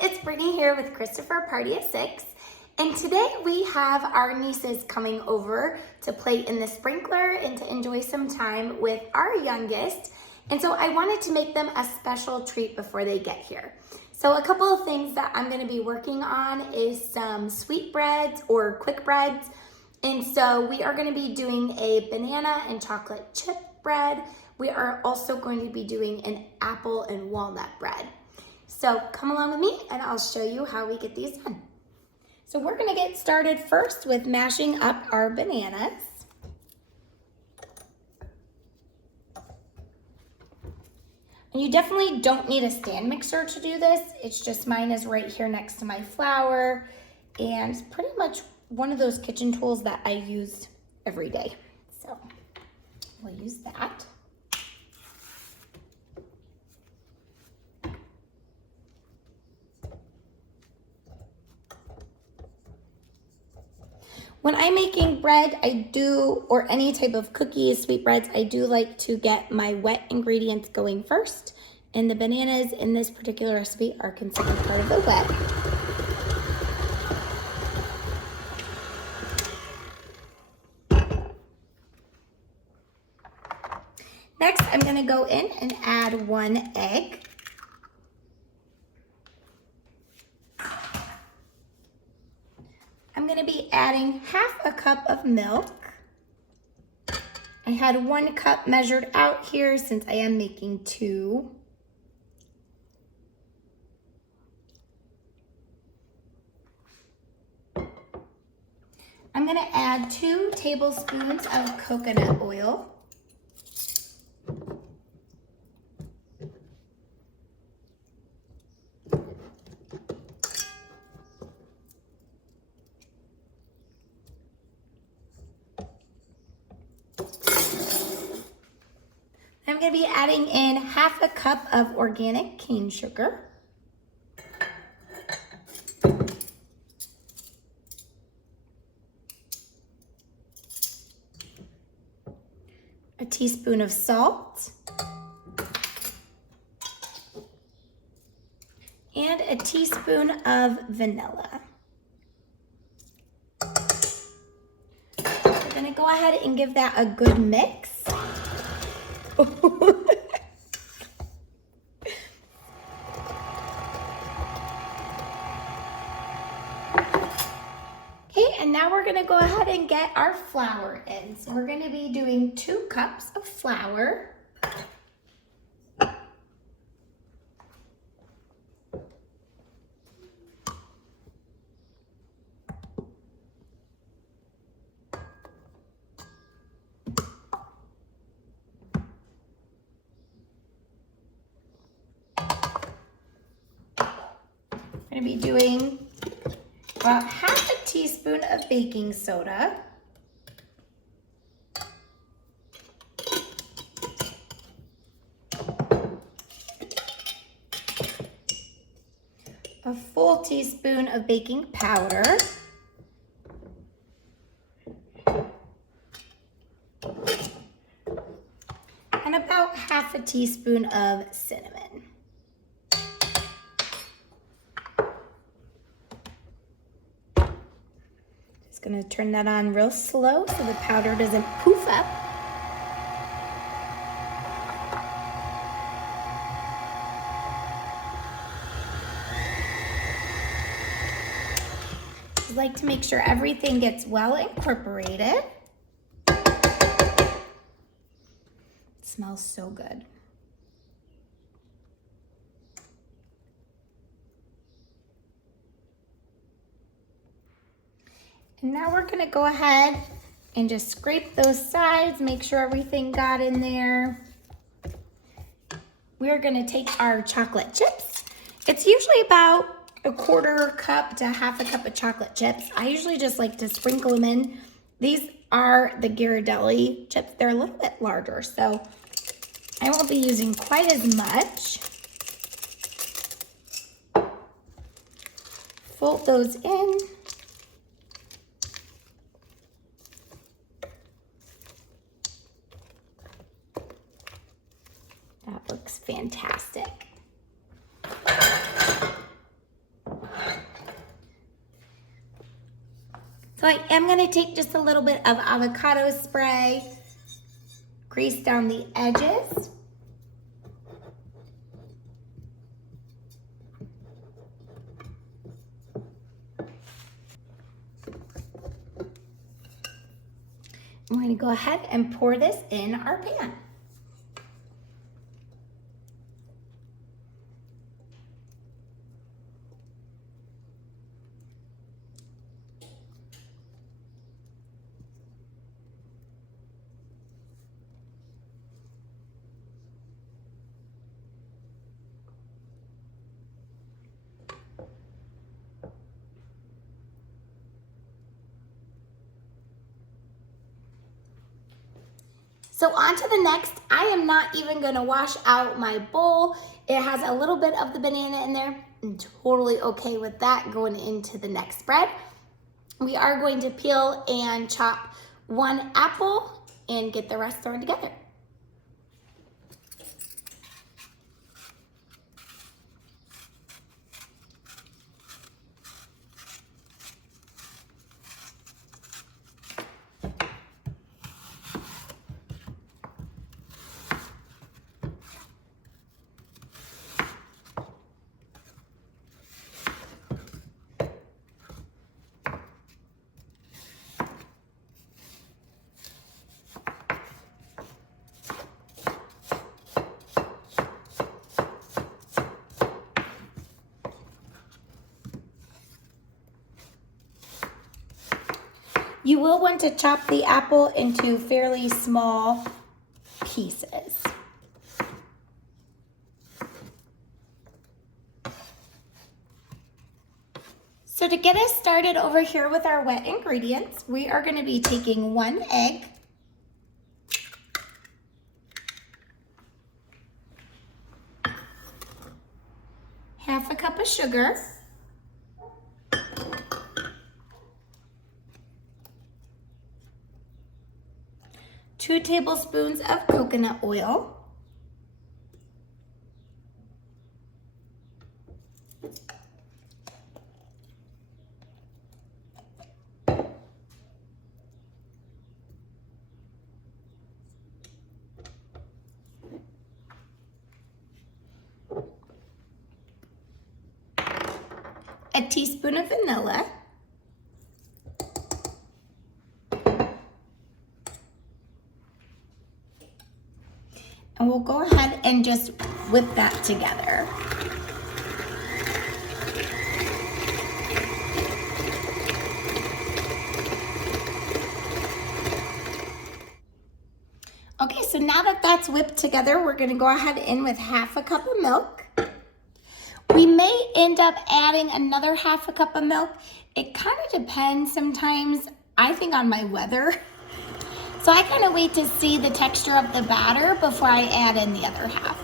it's Brittany here with Christopher Party at 6. And today we have our nieces coming over to play in the sprinkler and to enjoy some time with our youngest. And so I wanted to make them a special treat before they get here. So a couple of things that I'm gonna be working on is some sweetbreads or quick breads. And so we are gonna be doing a banana and chocolate chip bread. We are also going to be doing an apple and walnut bread. So come along with me and I'll show you how we get these done. So we're gonna get started first with mashing up our bananas. And you definitely don't need a stand mixer to do this. It's just mine is right here next to my flour, and it's pretty much one of those kitchen tools that I use every day. So we'll use that. When I'm making bread, or any type of cookies, sweetbreads, I do like to get my wet ingredients going first. And the bananas in this particular recipe are considered part of the wet. Next, I'm gonna go in and add 1 egg. I'm gonna be adding ½ a cup of milk. I had 1 cup measured out here since I am making 2. I'm gonna add 2 tablespoons of coconut oil. I'm going to be adding in ½ a cup of organic cane sugar. A teaspoon of salt. And a teaspoon of vanilla. We're going to go ahead and give that a good mix. Okay, and now we're gonna go ahead and get our flour in. So we're gonna be doing 2 cups of flour. We're going to be doing about ½ a teaspoon of baking soda. A full teaspoon of baking powder. And about ½ a teaspoon of cinnamon. Just gonna turn that on real slow so the powder doesn't poof up. I like to make sure everything gets well incorporated. It smells so good. And now we're gonna go ahead and just scrape those sides, make sure everything got in there. We're gonna take our chocolate chips. It's usually about ¼ cup to ½ a cup of chocolate chips. I usually just like to sprinkle them in. These are the Ghirardelli chips. They're a little bit larger, so I won't be using quite as much. Fold those in. That looks fantastic. So I am gonna take just a little bit of avocado spray, grease down the edges. I'm going to go ahead and pour this in our pan. So on to the next. I am not even gonna wash out my bowl. It has a little bit of the banana in there. I'm totally okay with that going into the next spread. We are going to peel and chop one apple and get the rest thrown together. You will want to chop the apple into fairly small pieces. So to get us started over here with our wet ingredients, we are going to be taking 1 egg, half a cup of sugar, 2 tablespoons of coconut oil, a teaspoon of vanilla, and we'll go ahead and just whip that together. Okay, so now that that's whipped together, we're gonna go ahead in with half a cup of milk. We may end up adding another half a cup of milk. It kind of depends sometimes, I think, on my weather. So I kind of wait to see the texture of the batter before I add in the other half.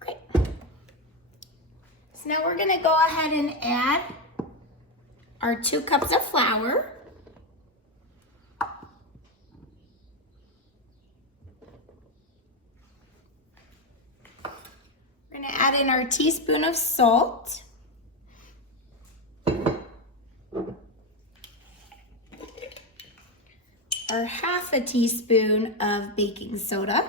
Great. So now we're gonna go ahead and add our 2 cups of flour. We're gonna add in our teaspoon of salt. Our half a teaspoon of baking soda.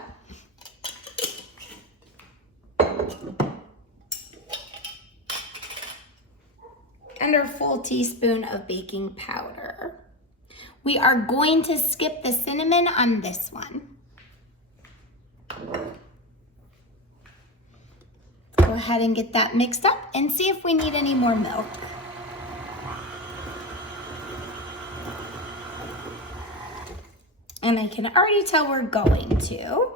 And our full teaspoon of baking powder. We are going to skip the cinnamon on this one. Go ahead and get that mixed up and see if we need any more milk. And I can already tell we're going to.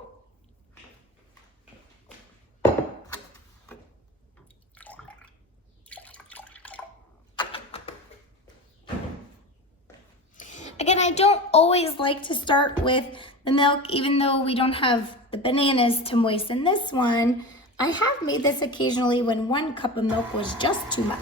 Again, I don't always like to start with the milk, even though we don't have the bananas to moisten this one. I have made this occasionally when 1 cup of milk was just too much.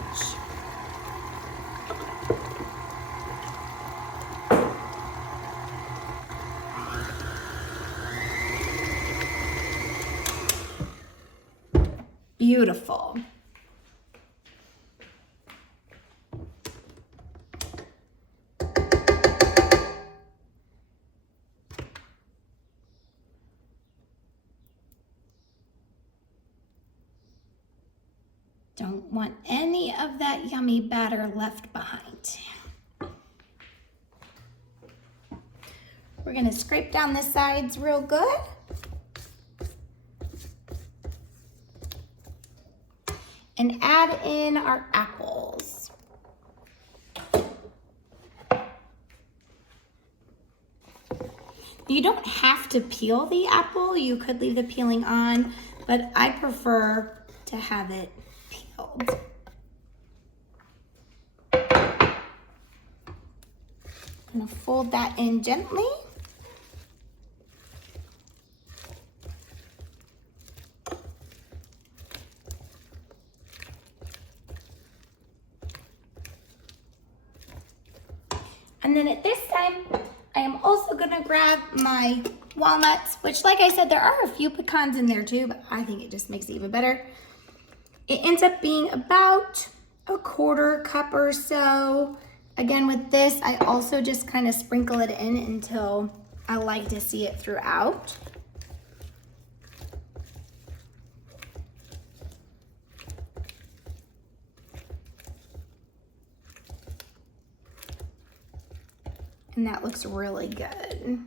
Beautiful. Don't want any of that yummy batter left behind. We're gonna scrape down the sides real good. And add in our apples. You don't have to peel the apple. You could leave the peeling on, but I prefer to have it peeled. I'm gonna fold that in gently. And then at this time, I am also gonna grab my walnuts, which like I said, there are a few pecans in there too, but I think it just makes it even better. It ends up being about a 1/4 cup or so. Again, with this, I also just kind of sprinkle it in until I like to see it throughout. And that looks really good.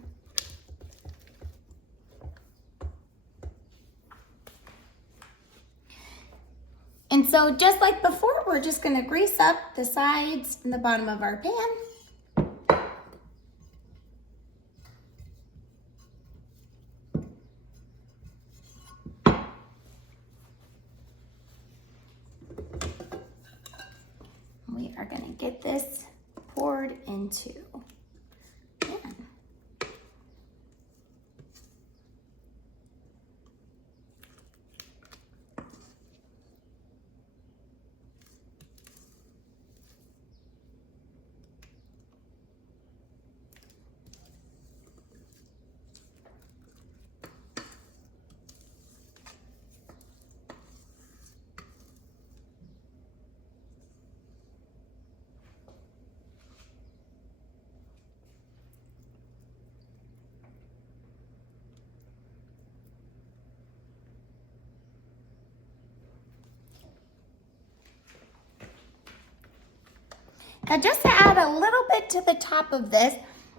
And so just like before, we're just gonna grease up the sides and the bottom of our pan. We are gonna get this poured into pan. Now just to add a little bit to the top of this,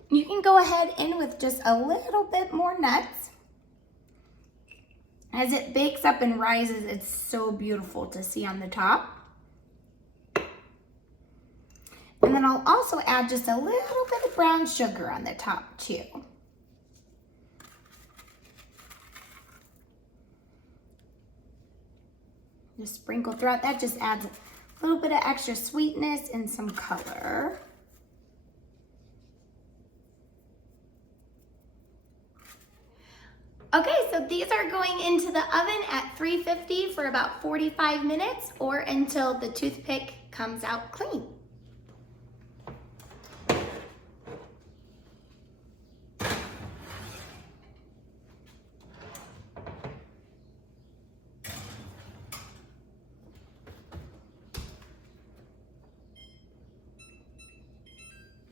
you can go ahead in with just a little bit more nuts. As it bakes up and rises, it's so beautiful to see on the top. And then I'll also add just a little bit of brown sugar on the top too. Just sprinkle throughout. That just adds a little bit of extra sweetness and some color. Okay, so these are going into the oven at 350 for about 45 minutes or until the toothpick comes out clean.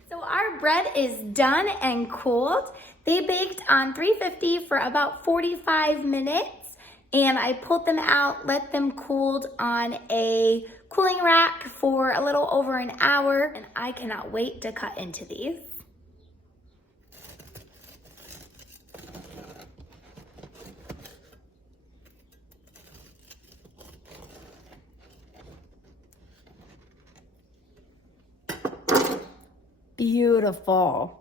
So our bread is done and cooled. They baked on 350 for about 45 minutes, and I pulled them out, let them cooled on a cooling rack for a little over an hour, and I cannot wait to cut into these. Beautiful.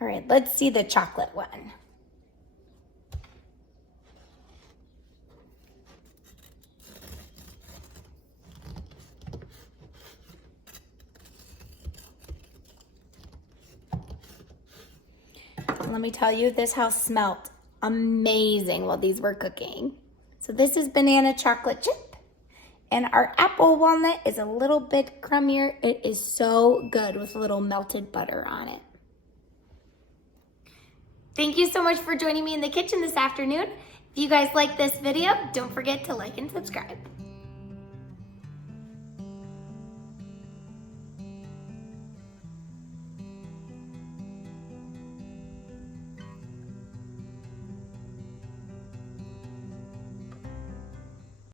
All right, let's see the chocolate one. Let me tell you, this house smelled amazing while these were cooking. So this is banana chocolate chip. And our apple walnut is a little bit crummier. It is so good with a little melted butter on it. Thank you so much for joining me in the kitchen this afternoon. If you guys like this video, don't forget to like and subscribe.